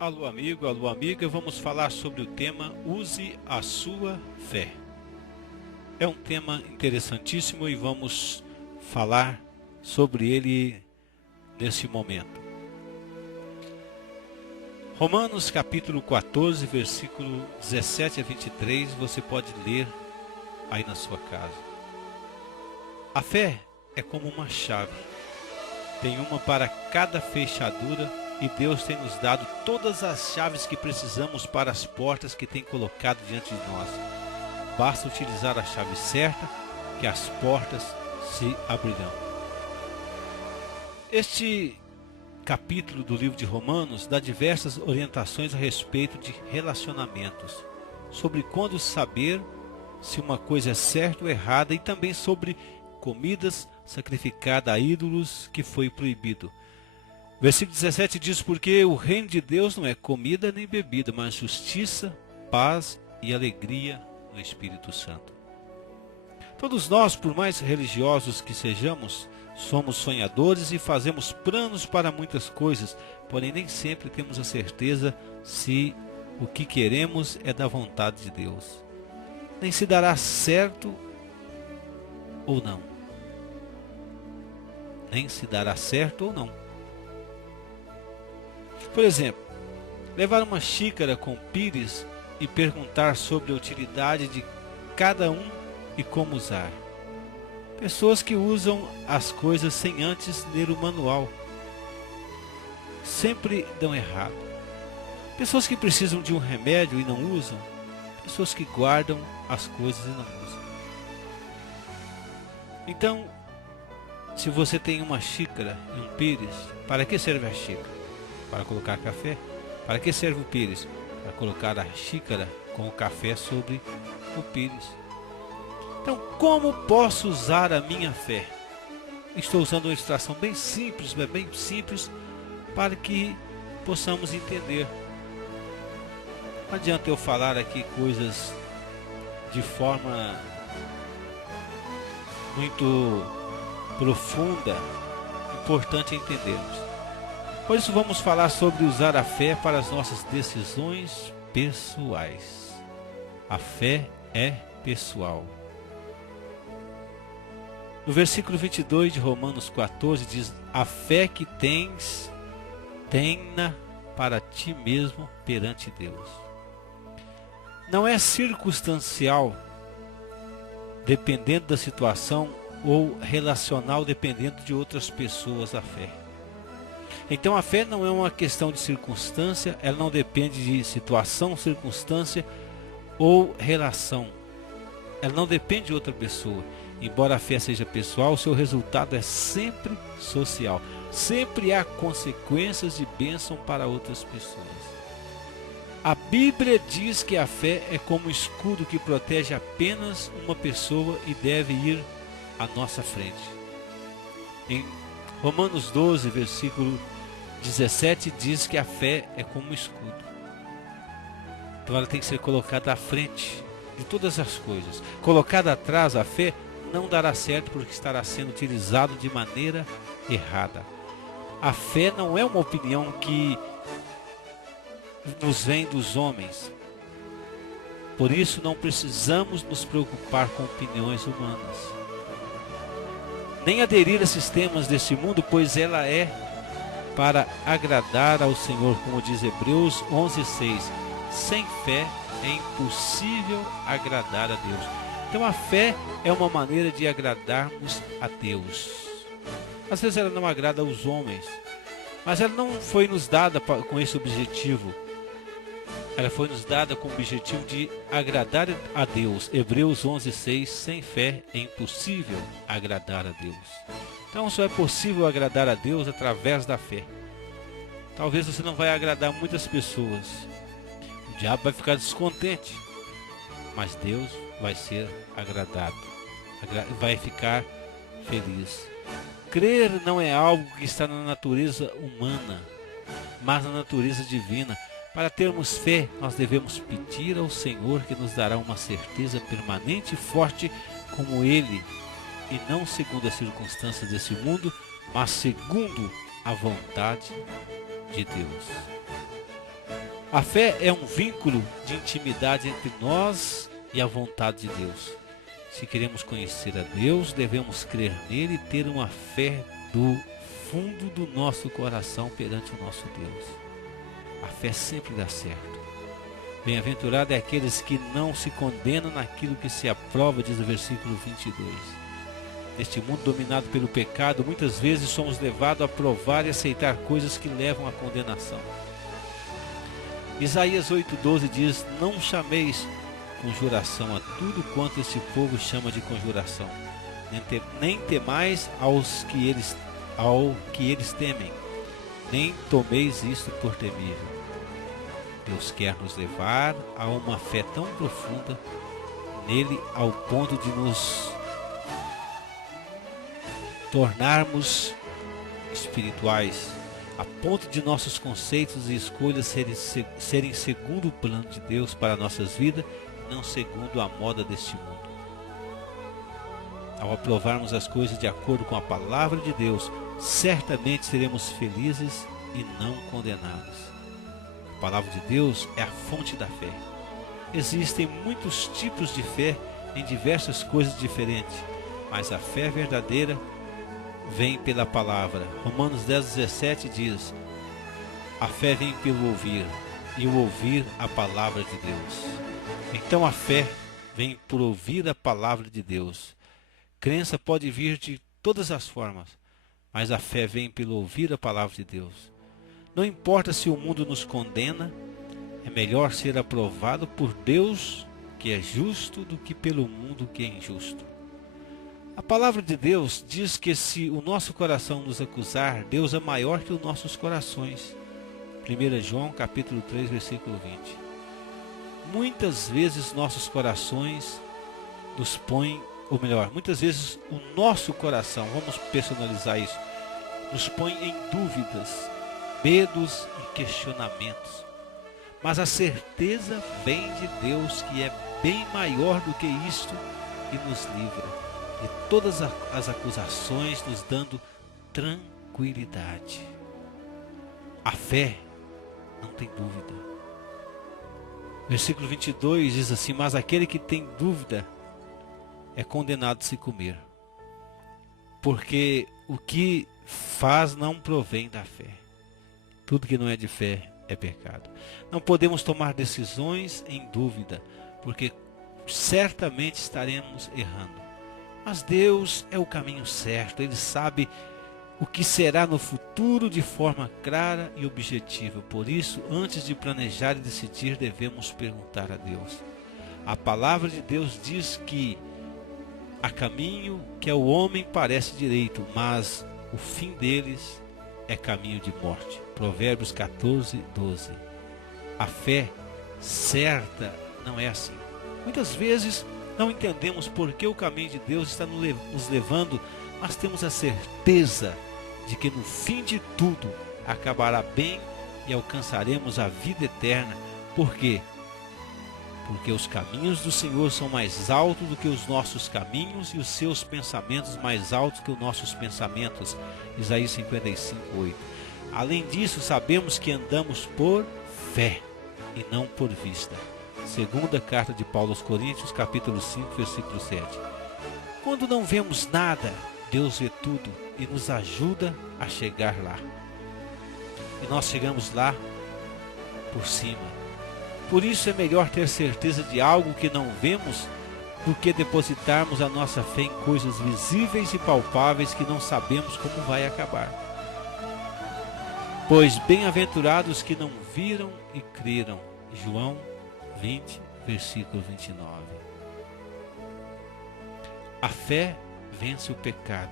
Alô amigo, alô amiga, vamos falar sobre o tema Use a sua fé. É um tema interessantíssimo e vamos falar sobre ele nesse momento. Romanos capítulo 14, versículo 17 a 23, você pode ler aí na sua casa. A fé é como uma chave, tem uma para cada fechadura. E Deus tem nos dado todas as chaves que precisamos para as portas que tem colocado diante de nós. Basta utilizar a chave certa que as portas se abrirão. Este capítulo do livro de Romanos dá diversas orientações a respeito de relacionamentos, sobre quando saber se uma coisa é certa ou errada e também sobre comidas sacrificadas a ídolos que foi proibido. Versículo 17 diz: porque o reino de Deus não é comida nem bebida, mas justiça, paz e alegria no Espírito Santo. Todos nós, por mais religiosos que sejamos, somos sonhadores e fazemos planos para muitas coisas, porém nem sempre temos a certeza se o que queremos é da vontade de Deus. Nem se dará certo ou não. Nem se dará certo ou não. Por exemplo, levar uma xícara com pires e perguntar sobre a utilidade de cada um e como usar. Pessoas que usam as coisas sem antes ler o manual sempre dão errado. Pessoas que precisam de um remédio e não usam. Pessoas que guardam as coisas e não usam. Então, se você tem uma xícara e um pires, para que serve a xícara? Para colocar café? Para que serve o pires? Para colocar a xícara com o café sobre o pires. Então, como posso usar a minha fé? Estou usando uma ilustração bem simples para que possamos entender. Não adianta eu falar aqui coisas de forma muito profunda, importante entendermos. Por isso vamos falar sobre usar a fé para as nossas decisões pessoais. A fé é pessoal. No versículo 22 de Romanos 14 diz: a fé que tens, tenha para ti mesmo perante Deus. Não é circunstancial, dependendo da situação, ou relacional, dependendo de outras pessoas, a fé. Então a fé não é uma questão de circunstância, ela não depende de situação, circunstância ou relação. Ela não depende de outra pessoa. Embora a fé seja pessoal, o seu resultado é sempre social. Sempre há consequências de bênção para outras pessoas. A Bíblia diz que a fé é como um escudo que protege apenas uma pessoa e deve ir à nossa frente. Em Romanos 12, versículo 17 diz que a fé é como um escudo. Então ela tem que ser colocada à frente de todas as coisas. Colocada atrás, a fé não dará certo porque estará sendo utilizado de maneira errada. A fé não é uma opinião que nos vem dos homens. Por isso não precisamos nos preocupar com opiniões humanas. Nem aderir a sistemas desse mundo, pois ela é para agradar ao Senhor, como diz Hebreus 11:6. Sem fé é impossível agradar a Deus. Então a fé é uma maneira de agradarmos a Deus. Às vezes ela não agrada aos homens, mas ela não foi nos dada com esse objetivo. Ela foi nos dada com o objetivo de agradar a Deus. Hebreus 11:6. Sem fé é impossível agradar a Deus. Então só é possível agradar a Deus através da fé. Talvez você não vai agradar muitas pessoas. O diabo vai ficar descontente. Mas Deus vai ser agradado. Vai ficar feliz. Crer não é algo que está na natureza humana, mas na natureza divina. Para termos fé, nós devemos pedir ao Senhor que nos dará uma certeza permanente e forte como Ele, e não segundo as circunstâncias desse mundo, mas segundo a vontade de Deus. A fé é um vínculo de intimidade entre nós e a vontade de Deus. Se queremos conhecer a Deus, devemos crer nele e ter uma fé do fundo do nosso coração perante o nosso Deus. A fé sempre dá certo. Bem-aventurado é aqueles que não se condenam naquilo que se aprova, diz o versículo 22. Neste mundo dominado pelo pecado, muitas vezes somos levados a provar e aceitar coisas que levam à condenação. Isaías 8,12 diz: não chameis conjuração a tudo quanto este povo chama de conjuração, nem temais ao que eles temem, nem tomeis isto por temível. Deus quer nos levar a uma fé tão profunda nele, ao ponto de nos tornarmos espirituais, a ponto de nossos conceitos e escolhas serem segundo o plano de Deus para nossas vidas, não segundo a moda deste mundo. Ao aprovarmos as coisas de acordo com a palavra de Deus, certamente seremos felizes e não condenados. A palavra de Deus é a fonte da fé. Existem muitos tipos de fé em diversas coisas diferentes, mas a fé verdadeira vem pela palavra. Romanos 10,17 diz: a fé vem pelo ouvir, e o ouvir a palavra de Deus. Então a fé vem por ouvir a palavra de Deus. Crença pode vir de todas as formas, mas a fé vem pelo ouvir a palavra de Deus. Não importa se o mundo nos condena, é melhor ser aprovado por Deus, que é justo, do que pelo mundo, que é injusto. A palavra de Deus diz que se o nosso coração nos acusar, Deus é maior que os nossos corações. 1 João capítulo 3, versículo 20. Muitas vezes nossos corações nos põem, ou melhor, muitas vezes o nosso coração, vamos personalizar isso, nos põe em dúvidas, medos e questionamentos. Mas a certeza vem de Deus, que é bem maior do que isto, e nos livra de todas as acusações, nos dando tranquilidade. A fé não tem dúvida. Versículo 22 diz assim: mas aquele que tem dúvida é condenado a se comer, porque o que faz não provém da fé. Tudo que não é de fé é pecado. Não podemos tomar decisões em dúvida, porque certamente estaremos errando. Mas Deus é o caminho certo. Ele sabe o que será no futuro de forma clara e objetiva. Por isso, antes de planejar e decidir, devemos perguntar a Deus. A palavra de Deus diz que há caminho que ao homem parece direito, mas o fim deles é caminho de morte. Provérbios 14:12. A fé certa não é assim. Muitas vezes não entendemos por que o caminho de Deus está nos levando, mas temos a certeza de que no fim de tudo acabará bem e alcançaremos a vida eterna. Por quê? Porque os caminhos do Senhor são mais altos do que os nossos caminhos, e os seus pensamentos mais altos que os nossos pensamentos. Isaías 55:8. Além disso, sabemos que andamos por fé e não por vista. Segunda carta de Paulo aos Coríntios, capítulo 5, versículo 7. Quando não vemos nada, Deus vê tudo e nos ajuda a chegar lá. E nós chegamos lá por cima. Por isso é melhor ter certeza de algo que não vemos do que depositarmos a nossa fé em coisas visíveis e palpáveis que não sabemos como vai acabar. Pois bem-aventurados que não viram e creram. João 20, versículo 29. A fé vence o pecado.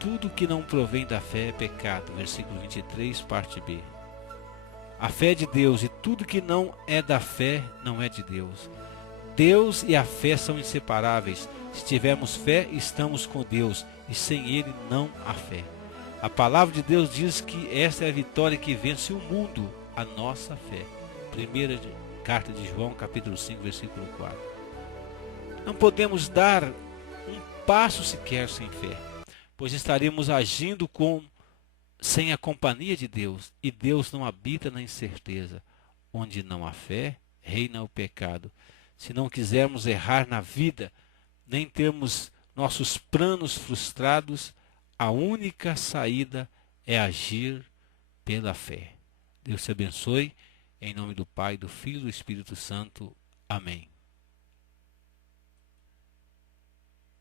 Tudo que não provém da fé é pecado. Versículo 23, parte B. A fé é de Deus, e tudo que não é da fé não é de Deus. Deus e a fé são inseparáveis. Se tivermos fé, estamos com Deus, e sem Ele não há fé. A palavra de Deus diz que esta é a vitória que vence o mundo, a nossa fé. Primeira carta de João, capítulo 5, versículo 4. Não podemos dar um passo sequer sem fé, pois estaremos agindo sem a companhia de Deus, e Deus não habita na incerteza. onde não há fé, reina o pecado. Se não quisermos errar na vida, nem termos nossos planos frustrados, a única saída é agir pela fé. Deus te abençoe. Em nome do Pai, do Filho e do Espírito Santo. Amém.